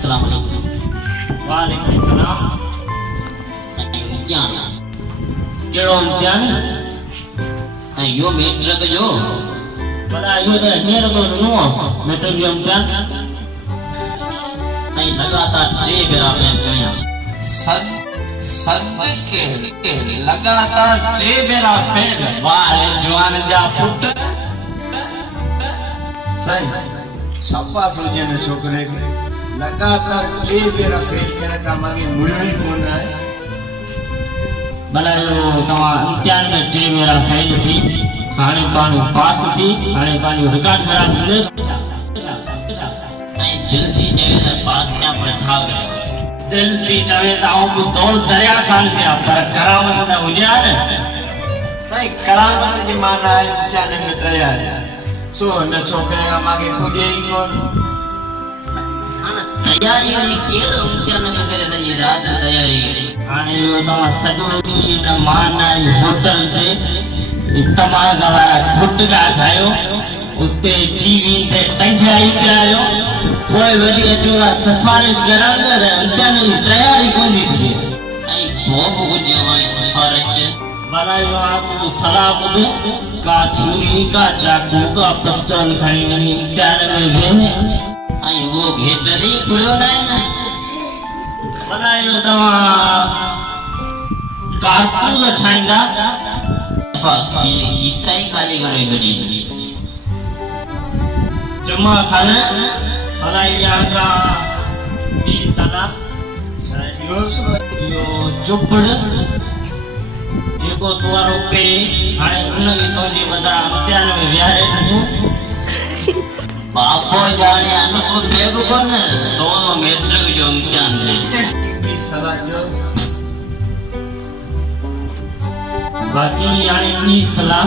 अस्सलाम वालेकुम। वालेकुम सलाम। इम्तिहान केड़ो इम्तिहान? यो मेट्रिक जो भला यो तो मेरे को नो मेट्रिक जो इम्तिहान सही लगातार 3 भेरा फेल कया। के लगातार 3 भेरा फेल। वाह जवान जा पुट सही शाबाश हुजे ने छोकरे के लगातार 3 भेरा फेल थियण खां मगे मुयो ई कोन आहे। भला यो तवा इम्तिहान में 3 भेरा फेल थी हाणे पाण पास थी हाणे पाण रिकॉर्ड खराब मिले सही दिल थी चवे त पास क्या पर छा करे। दिल थी चवे त आऊं को दौड़ दरिया कान पिया पर करामत न हुजे न। सही करामत जी माना आहे इम्तिहान में तैयार सो न छोकरे खां मगे पुॼे ई कोन। हाणे तैयारी वरी केड़ो इम्तिहान में करे त ये रात तैयारी करे। हाणे यो तवा सॼो ॾींहुं न मानाई होटल ते तमाग वारा गुटका खायो उते टीवी ते टंगाई पियायो पोइ वरी अचो सिफारिश करण त इम्तिहान जी तैयारी कोन थी थिए। सही बहुत हुजे हमारी सिफारिश भला यो आपको सलाह ॿुधो का छुरी का चाकू का पिस्तौल खणी वञी इम्तिहान में वेह। सही वो घेतरी खुलो न भला यो तव्हां कारतूस ठाहींदा ईसाई खाली करे गडी जमा खाना भला या का दी सलाह यो चुपड़ जेको तुवारो पे हाणे उनखे तुंहिंजी बदिरां इम्तिहान में विहारे ॾिसूं। बापो जाने अनको बेग कोन सोनो मेट्रिक जो इम्तिहान दे बी सलाह जो बाकी हाणे ॿी सलाह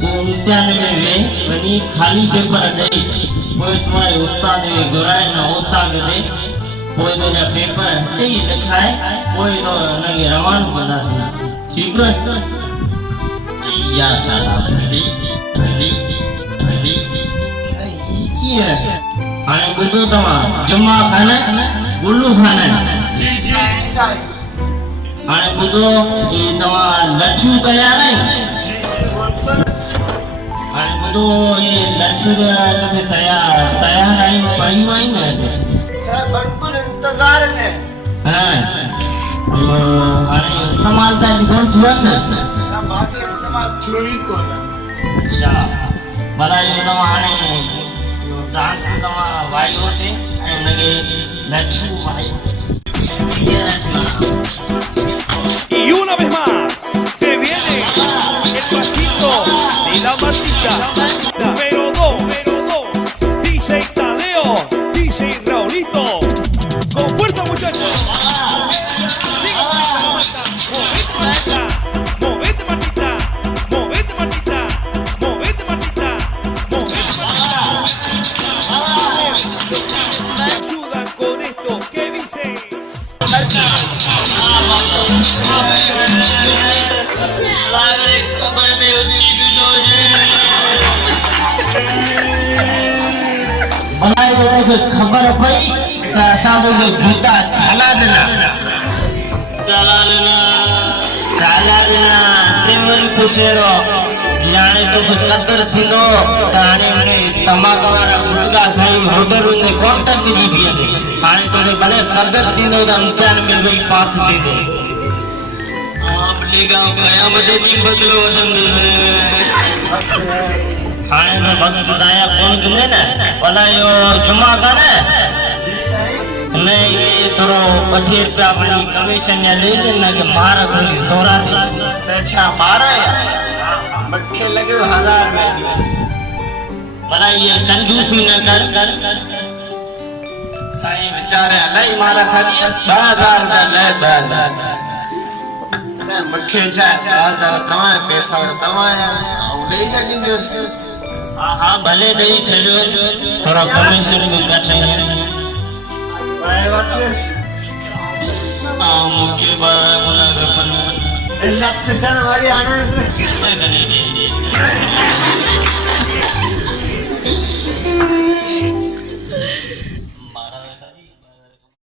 तूं इम्तिहान में वेह वञी खाली पेपर ॾेई पोइ तुम्हारे उस्ताद खे घुराए न ओताक ते पोइ तुंहिंजा पेपर हिते ई लिखाए पोइ तो हुनखे रवानो कंदासीं ठीकु आहे। या साला हली हली हली सही ई कीअं हाणे ॿुधो तव्हां जुमा खान गुल्लू खान हाणे ॿुधो ही तव्हां लच्छू कया न हाणे ॿुधो ही लच्छू हिनखे तयार आहिनि पयूं आहिनि बिल्कुल इंतजार में हा हाणे इस्तेमाल त अॼु कोन थियो आहे न। मांखे इस्तेमाल थियो ई कोन। अच्छा भला इहो तव्हां हाणे इहो डांस तव्हां वायो ते ऐं हुनखे लच्छू वायो। Y una vez más se viene el pasito de la masita. Número 2, DJ Tadeo, DJ Raulito. Con fuerza, muchachos. Movete, Martita. Movete, Martita. Movete, Martita. Movete, Martita. Me ayudan con esto que dice. भला खबर पई त असां तो जूता छाला ॾिना worry पुछे थो हाणे तोखे क़दुरु थींदो त हाणे हुन तमाक वारा गुटका खाई होटल में कोन टकिजी बीहंदे हाणे तोखे भले क़दुरु थींदो त इम्तिहान में वई पास थींदो। आप लेगा कयामत जी बदलो वठंदे हाणे त वक़्तु ज़ाया कोन कंदे न भला इहो जुमा खान मैं थोरो 20 रुपया वञी कमीशन या ॾेई हिनखे मार थोरी सोरा छा मार मूंखे लॻियो 1000 में भला इहा कंजूसी न कर साईं वीचारे इलाही मार खाधी 2000 रुपया मूंखे छा 2000 तव्हां पैसा तव्हां ॾेई छॾींदुसि। हा भले ॾेई छॾियो थोरो कमीशन बि कटे मुके बारे मुला गपन लक्ष्य कर वाली आने से मारा